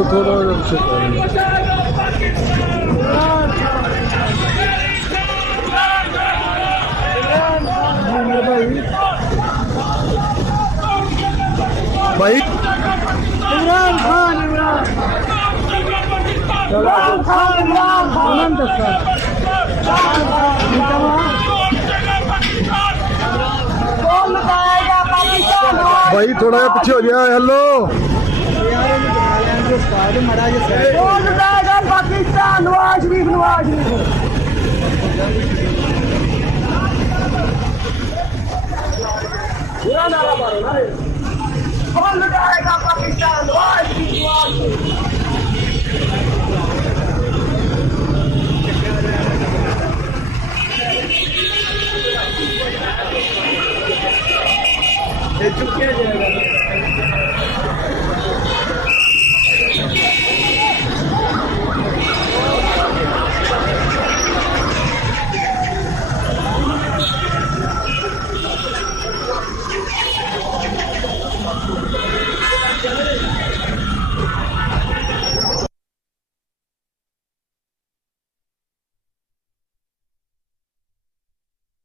तो थोड़ा से भाई इमरान खान भाई थोड़ा जिहा पीछे हो गया हेलो पाकिस्तान नवाज शरीफ कौन लुटाएगा पाकिस्तान नवाज शरीफ चुप किया जाएगा